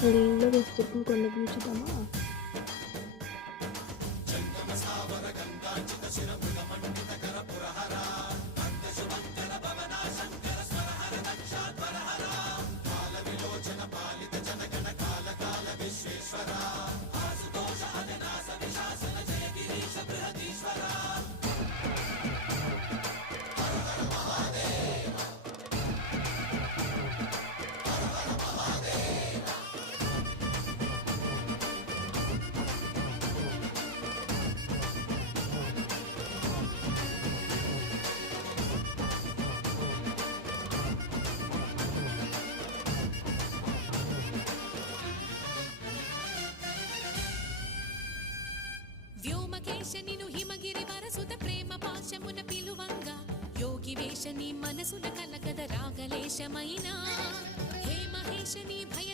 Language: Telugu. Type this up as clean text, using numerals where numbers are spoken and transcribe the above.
మెల్లగా స్టెప్ని కొన్ని పీల్చుదామా. వ్యోమకేశ నిను హిమగిరి వరసుత ప్రేమ పాశమున పిలువంగా యోగి వేష నీ మనసున కలకద రాగలేశమైనా హే మహేశ నీ భయ